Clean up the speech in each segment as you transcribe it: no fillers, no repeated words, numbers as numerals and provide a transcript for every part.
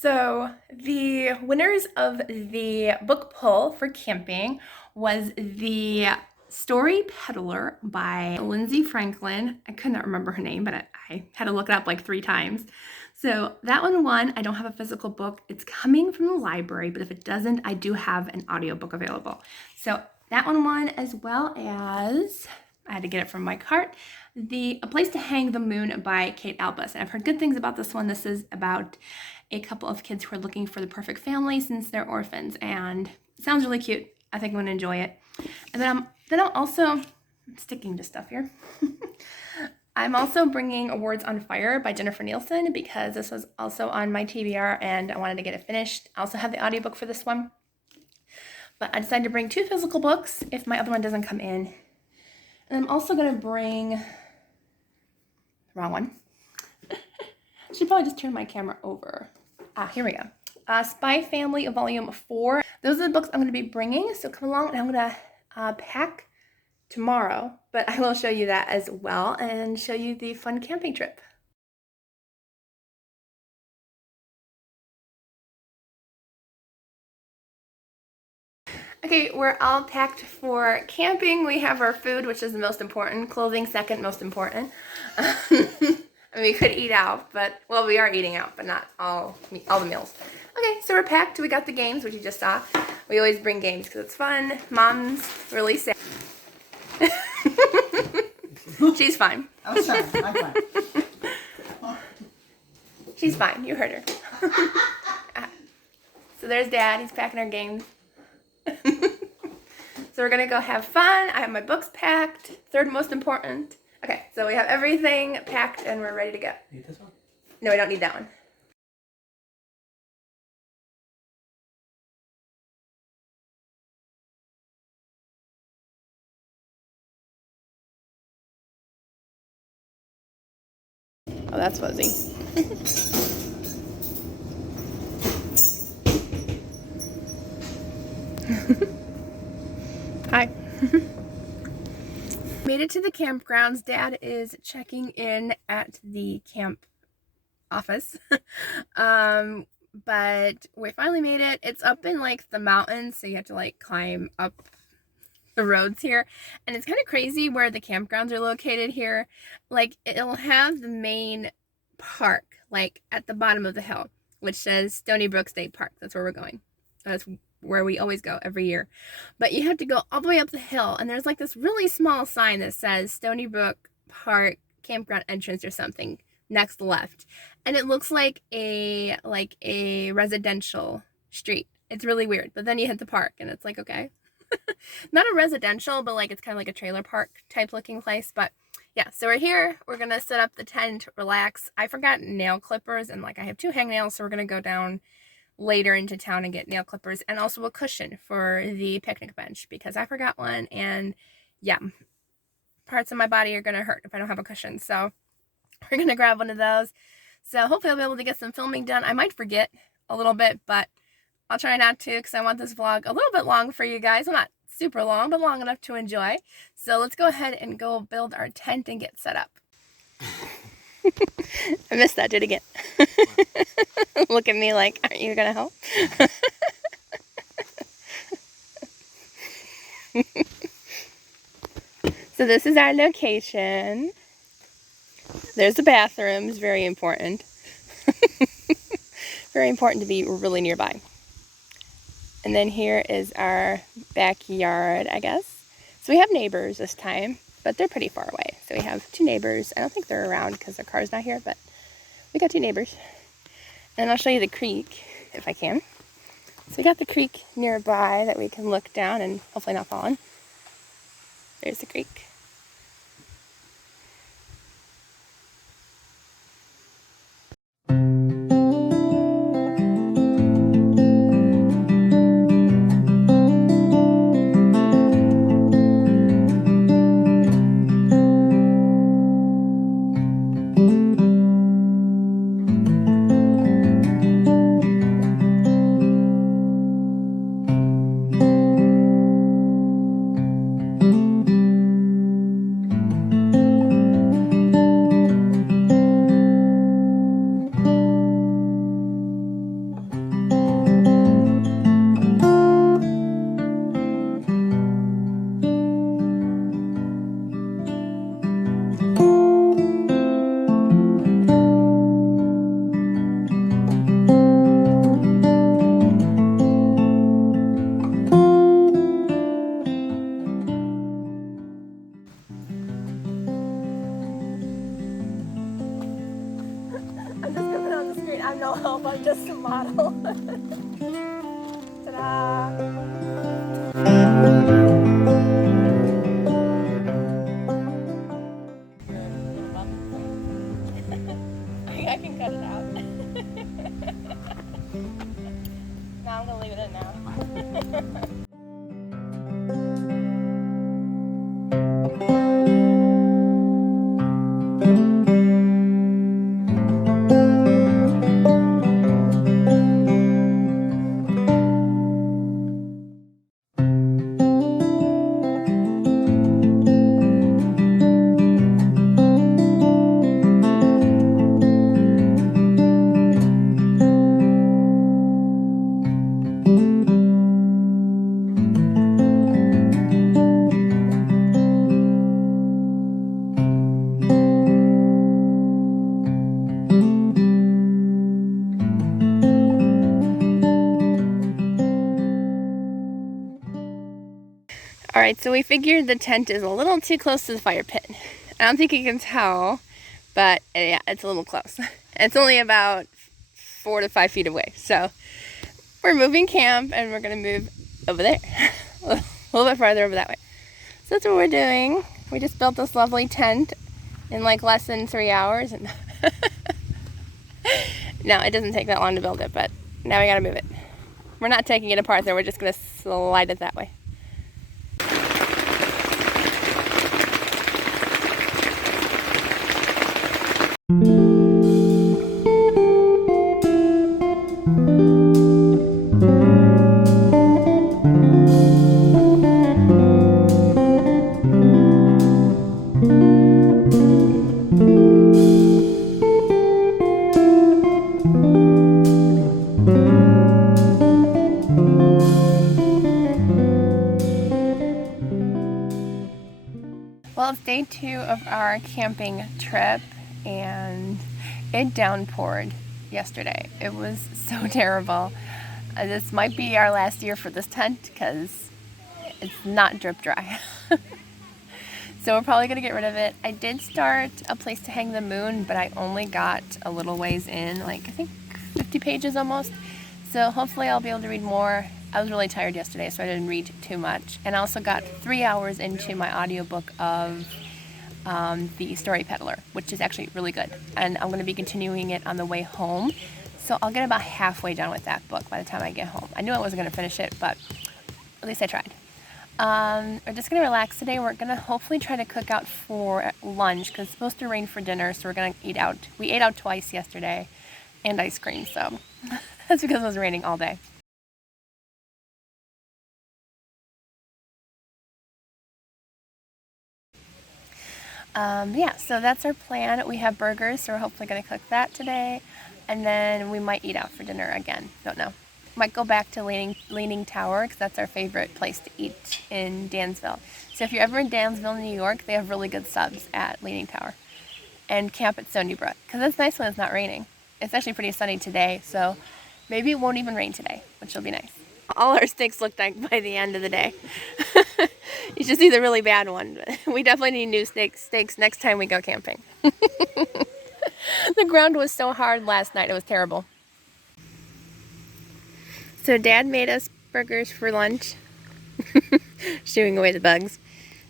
So the winners of the book poll for camping was The Story Peddler by Lindsay Franklin. I could not remember her name, but I had to look it up like 3 times. So that one won. I don't have a physical book. It's coming from the library, but if it doesn't, I do have an audiobook available. So that one won, as well as, I had to get it from my cart, A Place to Hang the Moon by Kate Albus. And I've heard good things about this one. This is about a couple of kids who are looking for the perfect family since they're orphans, and it sounds really cute. I think I'm gonna enjoy it. And then I'm also sticking to stuff here. I'm also bringing Awards on Fire by Jennifer Nielsen because this was also on my TBR and I wanted to get it finished. I also have the audiobook for this one, but I decided to bring 2 physical books if my other one doesn't come in. And I'm also gonna bring the wrong one. I should probably just turn my camera over. Here we go. Spy Family Volume 4. Those are the books I'm going to be bringing, so come along, and I'm going to pack tomorrow, but I will show you that as well and show you the fun camping trip. Okay, we're all packed for camping. We have our food, which is the most important. Clothing, second most important. I mean, we could eat out, but, well, we are eating out, but not all the meals. Okay, so we're packed. We got the games, which you just saw. We always bring games because it's fun. Mom's really sad. She's fine. I'm sorry, I'm fine. She's fine. You heard her. So there's Dad. He's packing our games. So we're going to go have fun. I have my books packed. Third most important. Okay, so we have everything packed and we're ready to go. Need this one? No, we don't need that one. Oh, that's fuzzy. Hi. Made it to the campgrounds. Dad is checking in at the camp office. But we finally made it. It's up in like the mountains, so you have to like climb up the roads here, and it's kind of crazy where the campgrounds are located here. Like, it'll have the main park like at the bottom of the hill, which says Stony Brook State Park. That's where we're going. That's where we always go every year. But you have to go all the way up the hill, and there's like this really small sign that says Stony Brook Park Campground Entrance or something next left, and it looks like a residential street. It's really weird. But then you hit the park and it's like, okay. Not a residential, but like it's kind of like a trailer park type looking place. But yeah, so we're here. We're gonna set up the tent, relax. I forgot nail clippers, and like I have 2 hangnails, so we're gonna go down later into town and get nail clippers and also a cushion for the picnic bench because I forgot one, and yeah, parts of my body are gonna hurt if I don't have a cushion. So we're gonna grab one of those. So hopefully I'll be able to get some filming done. I might forget a little bit, but I'll try not to because I want this vlog a little bit long for you guys. Well, not super long, but long enough to enjoy. So let's go ahead and go build our tent and get set up. I missed that. Do it again. Look at me like, aren't you gonna help? So this is our location. There's the bathrooms, very important. Very important to be really nearby. And then here is our backyard, I guess. So we have neighbors this time, but they're pretty far away. So we have 2 neighbors. I don't think they're around because their car's not here, but we got 2 neighbors. And I'll show you the creek if I can. So we got the creek nearby that we can look down and hopefully not fall in. There's the creek. just a model. Ta-da! I can cut it out. No, I'm gonna leave it in now. Alright, so we figured the tent is a little too close to the fire pit. I don't think you can tell, but yeah, it's a little close. It's only about 4 to 5 feet away. So we're moving camp and we're going to move over there. A little bit farther over that way. So that's what we're doing. We just built this lovely tent in like less than 3 hours. And no, it doesn't take that long to build it, but now we got to move it. We're not taking it apart though, we're just going to slide it that way. Well, it's day 2 of our camping trip, and it downpoured yesterday. It was so terrible. This might be our last year for this tent because it's not drip dry. So we're probably going to get rid of it. I did start a place to hang the moon, but I only got a little ways in, like I think 50 pages almost. So hopefully I'll be able to read more. I was really tired yesterday, so I didn't read too much. And I also got 3 hours into my audiobook of The Story Peddler, which is actually really good. And I'm going to be continuing it on the way home. So I'll get about halfway done with that book by the time I get home. I knew I wasn't going to finish it, but at least I tried. We're just going to relax today. We're going to hopefully try to cook out for lunch because it's supposed to rain for dinner, so we're going to eat out. We ate out twice yesterday and ice cream, so that's because it was raining all day. Yeah, so that's our plan. We have burgers, so we're hopefully going to cook that today. And then we might eat out for dinner again. Don't know. Might go back to Leaning Tower because that's our favorite place to eat in Dansville. So if you're ever in Dansville, New York, they have really good subs at Leaning Tower. And camp at Stony Brook because it's nice when it's not raining. It's actually pretty sunny today, so maybe it won't even rain today, which will be nice. All our steaks look like by the end of the day. You should see the really bad one. We definitely need new steaks next time we go camping. The ground was so hard last night, it was terrible. So Dad made us burgers for lunch. Shooing away the bugs.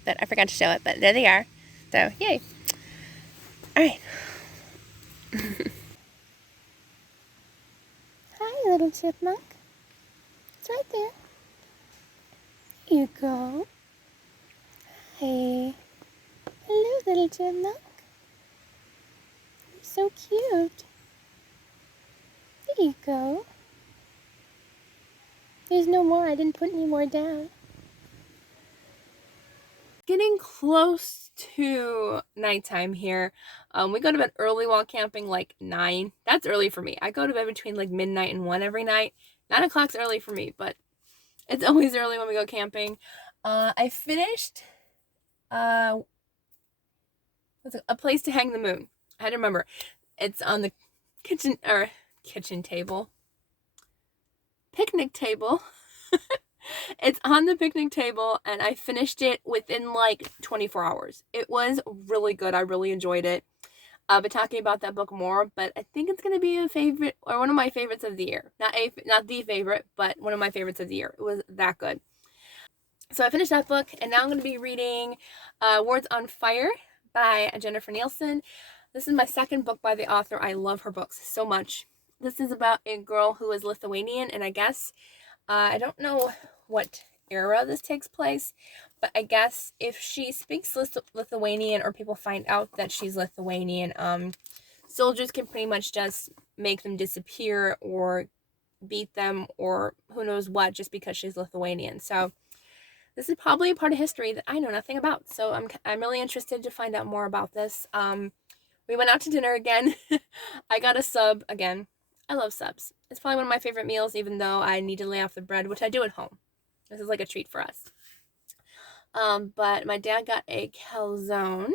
But I forgot to show it, but there they are. So, yay. Alright. Hi, little chipmunk. It's right there. Here you go. Hi. Hello, little chipmunk. You're so cute. There you go. There's no more. I didn't put any more down. Getting close to nighttime here. We go to bed early while camping, like 9. That's early for me. I go to bed between like midnight and 1 every night. 9 o'clock's early for me, but it's always early when we go camping. I finished a place to hang the moon. I had to remember. It's on the kitchen table. Picnic table. It's on the picnic table, and I finished it within like 24 hours. It was really good. I really enjoyed it. I'll be talking about that book more, but I think it's going to be a favorite, or one of my favorites of the year. Not the favorite, but one of my favorites of the year. It was that good. So I finished that book, and now I'm going to be reading Words on Fire by Jennifer Nielsen. This is my second book by the author. I love her books so much. This is about a girl who is Lithuanian, and I guess, I don't know what era this takes place, but I guess if she speaks Lithuanian, or people find out that she's Lithuanian, soldiers can pretty much just make them disappear or beat them or who knows what just because she's Lithuanian. So this is probably a part of history that I know nothing about. So I'm really interested to find out more about this. We went out to dinner again. I got a sub again. I love subs. It's probably one of my favorite meals, even though I need to lay off the bread, which I do at home. This is like a treat for us. But my dad got a calzone.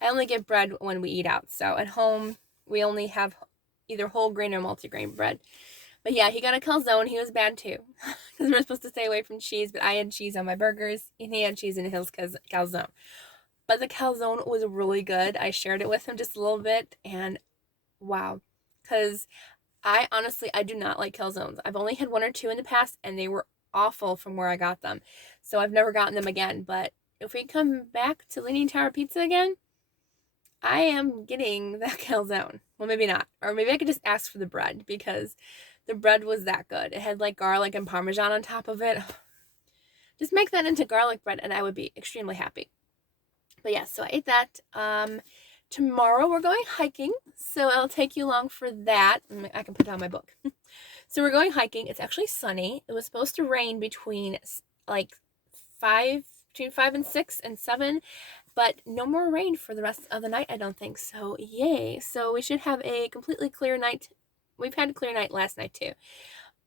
I only get bread when we eat out. So at home, we only have either whole grain or multigrain bread. But yeah, he got a calzone. He was bad too. Because we're supposed to stay away from cheese. But I had cheese on my burgers. And he had cheese in his calzone. But the calzone was really good. I shared it with him just a little bit. And wow. Because I do not like calzones. I've only had one or two in the past. And they were awful from where I got them. So I've never gotten them again. But if we come back to Leaning Tower Pizza again, I am getting that calzone. Well, maybe not. Or maybe I could just ask for the bread, because the bread was that good. It had like garlic and Parmesan on top of it. Just make that into garlic bread and I would be extremely happy. But yeah, so I ate that. Tomorrow we're going hiking, so I'll take you along for that. I can put down my book. So we're going hiking. It's actually sunny. It was supposed to rain between like 5 and 6 and 7, but no more rain for the rest of the night, I don't think. So yay. So we should have a completely clear night. We've had a clear night last night too.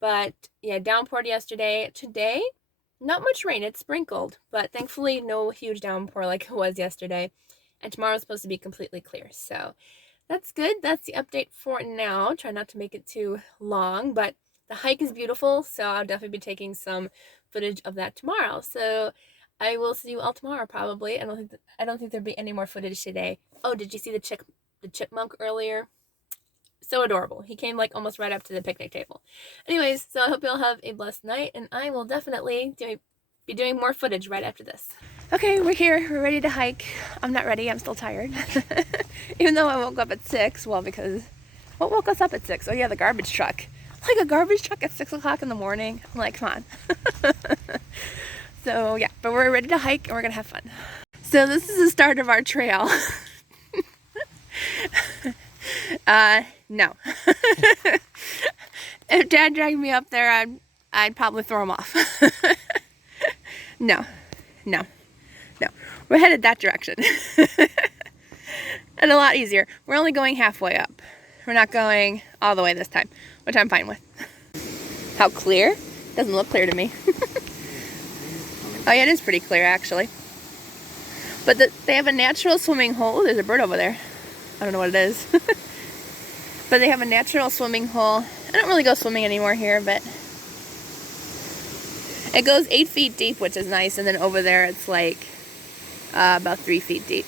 But yeah, downpoured yesterday. Today, not much rain. It sprinkled, but thankfully no huge downpour like it was yesterday. And tomorrow's supposed to be completely clear. So that's good. That's the update for now. Try not to make it too long, but the hike is beautiful, so I'll definitely be taking some footage of that tomorrow. So I will see you all tomorrow probably. I don't think there'll be any more footage today. Oh, did you see the chipmunk earlier? So adorable. He came like almost right up to the picnic table. Anyways, so I hope you all have a blessed night, and I will definitely be doing more footage right after this. Okay, we're here. We're ready to hike. I'm not ready. I'm still tired. Even though I woke up at 6. Well, because what woke us up at 6? Oh yeah, the garbage truck. Like a garbage truck at 6 o'clock in the morning. I'm like, come on. So yeah, but we're ready to hike and we're gonna have fun. So this is the start of our trail. No. If Dad dragged me up there, I'd probably throw him off. No. We're headed that direction. And a lot easier. We're only going halfway up. We're not going all the way this time, which I'm fine with. How clear? Doesn't look clear to me. Oh yeah, it is pretty clear actually. But they have a natural swimming hole. There's a bird over there. I don't know what it is. But they have a natural swimming hole. I don't really go swimming anymore here, but it goes 8 feet deep, which is nice. And then over there, it's like about 3 feet deep.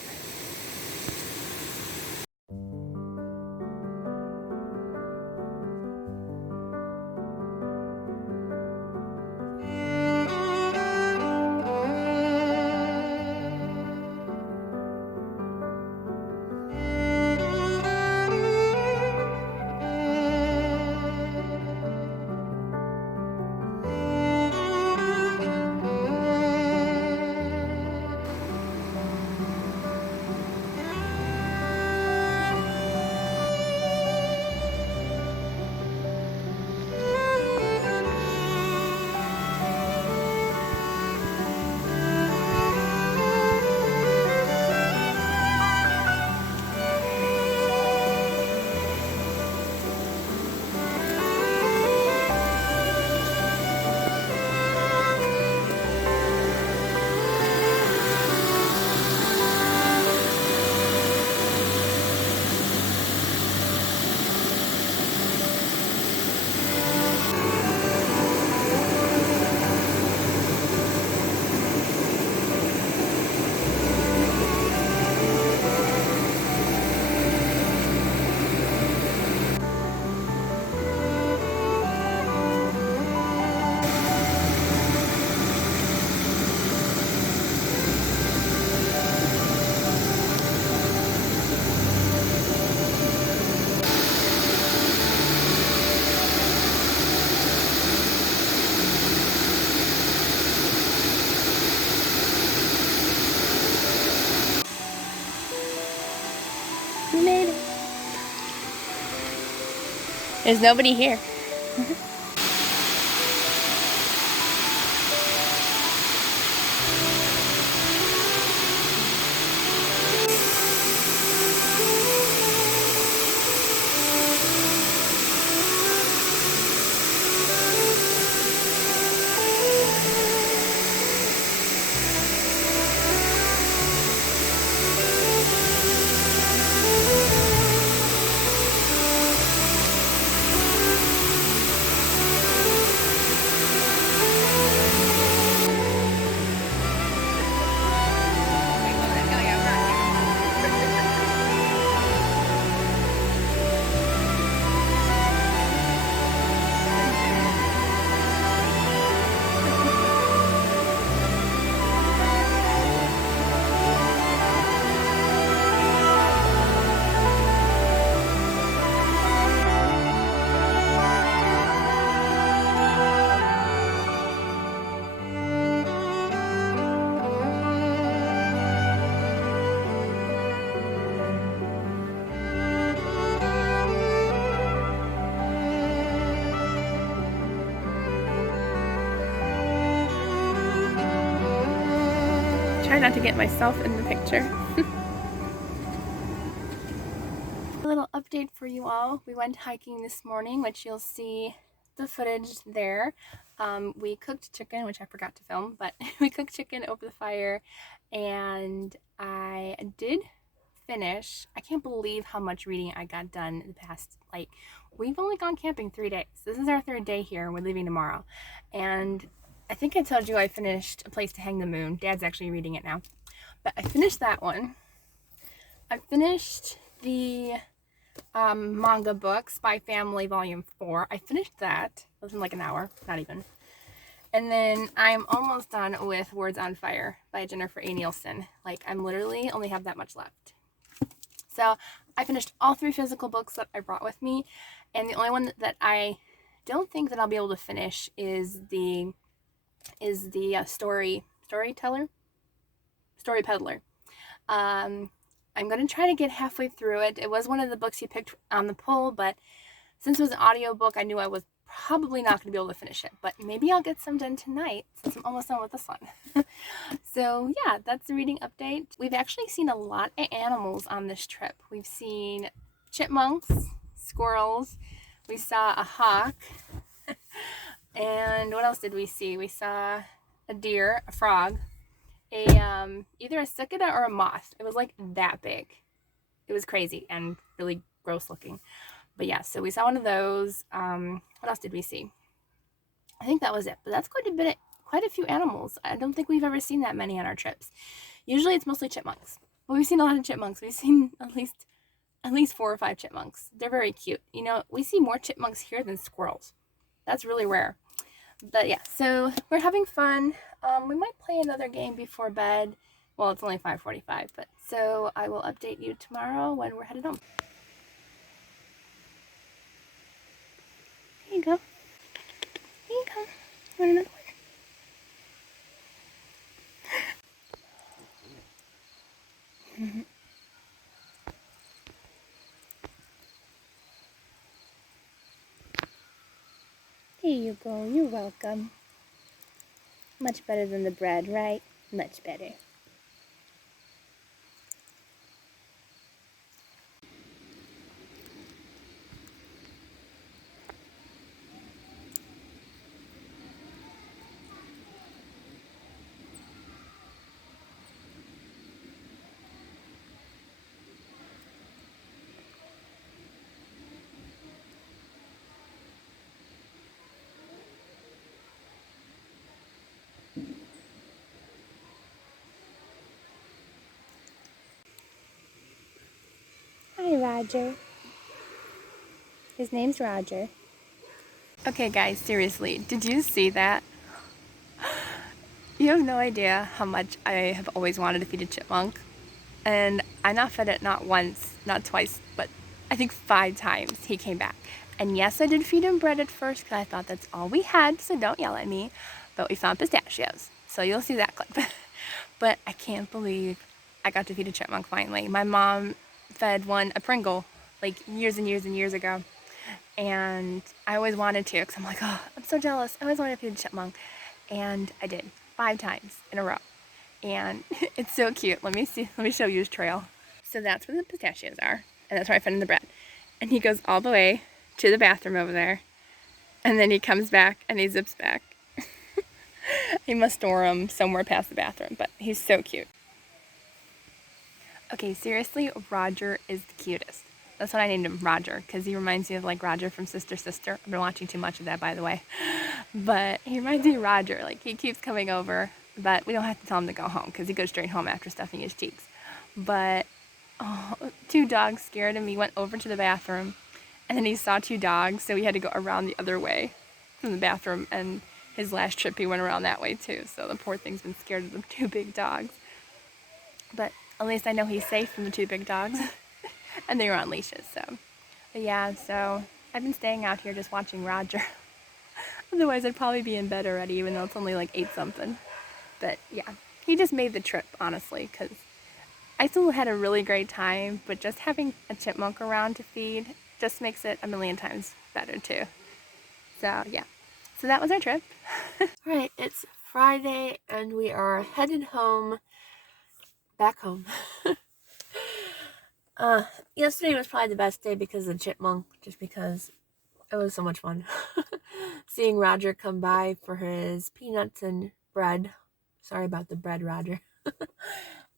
There's nobody here. Try not to get myself in the picture. A little update for you all. We went hiking this morning, which you'll see the footage there. We cooked chicken, which I forgot to film, but we cooked chicken over the fire, and I did finish. I can't believe how much reading I got done in the past, like, we've only gone camping 3 days. This is our 3rd day here, and we're leaving tomorrow. And I think I told you I finished A Place to Hang the Moon. Dad's actually reading it now. But I finished that one. I finished the manga book, Spy Family Volume 4. I finished that. It was in like an hour, not even. And then I'm almost done with Words on Fire by Jennifer A. Nielsen. Like, I'm literally only have that much left. So I finished all 3 physical books that I brought with me. And the only one that I don't think that I'll be able to finish is the story peddler. I'm going to try to get halfway through it. It was one of the books you picked on the poll, but since it was an audiobook, I knew I was probably not going to be able to finish it. But maybe I'll get some done tonight since I'm almost done with this one. So yeah, that's the reading update. We've actually seen a lot of animals on this trip. We've seen chipmunks, squirrels, we saw a hawk, and what else did we see? We saw a deer, a frog, either a cicada or a moth. It was like that big. It was crazy and really gross looking. But yeah, so we saw one of those. What else did we see? I think that was it. But that's quite a few animals. I don't think we've ever seen that many on our trips. Usually it's mostly chipmunks. But we've seen a lot of chipmunks. We've seen at least 4 or 5 chipmunks. They're very cute. You know, we see more chipmunks here than squirrels. That's really rare. But yeah, so we're having fun. We might play another game before bed. Well, it's only 5:45, but so I will update you tomorrow when we're headed home. Here you go. Here you go. Want another one? Here you go. You're welcome. Much better than the bread, right? Much better. Hi, Roger. His name's Roger. Okay, guys, seriously, did you see that? You have no idea how much I have always wanted to feed a chipmunk. And I not fed it not once, not twice, but I think 5 times he came back. And yes, I did feed him bread at first because I thought that's all we had, so don't yell at me. But we found pistachios, so you'll see that clip. But I can't believe I got to feed a chipmunk finally. My mom fed one a Pringle like years and years and years ago. And I always wanted to, because I'm like, oh, I'm so jealous. I always wanted to feed a chipmunk. And I did 5 times in a row. And it's so cute. Let me see. Let me show you his trail. So that's where the pistachios are. And that's where I fed him the bread. And he goes all the way to the bathroom over there. And then he comes back and he zips back. He must store him somewhere past the bathroom, but he's so cute. Okay, seriously, Roger is the cutest. That's what I named him, Roger, because he reminds me of like Roger from Sister Sister. I've been watching too much of that, by the way. But he reminds me of Roger. Like, he keeps coming over, but we don't have to tell him to go home because he goes straight home after stuffing his cheeks. But, oh, 2 dogs scared him. He went over to the bathroom, and then he saw 2 dogs, so he had to go around the other way from the bathroom. And his last trip, he went around that way too. So the poor thing's been scared of the 2 big dogs. But at least I know he's safe from the 2 big dogs. And they were on leashes, so. But yeah, so I've been staying out here just watching Roger. Otherwise, I'd probably be in bed already, even though it's only like 8 something. But yeah, he just made the trip, honestly, because I still had a really great time, but just having a chipmunk around to feed just makes it a million times better, too. So yeah, so that was our trip. Alright, it's Friday, and we are headed home, back home. Yesterday was probably the best day because of the chipmunk, just because it was so much fun. Seeing Roger come by for his peanuts and bread. Sorry about the bread, Roger.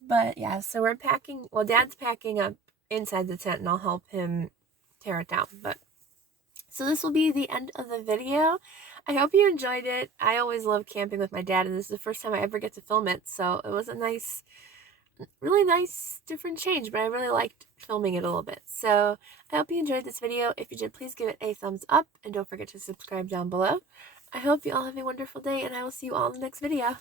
But yeah, so we're packing, well, Dad's packing up inside the tent, and I'll help him tear it down. But so this will be the end of the video. I hope you enjoyed it. I always love camping with my dad, and this is the first time I ever get to film it, so it was a nice, really nice different change, but I really liked filming it a little bit. So I hope you enjoyed this video. If you did, please give it a thumbs up, and don't forget to subscribe down below. I hope you all have a wonderful day, and I will see you all in the next video.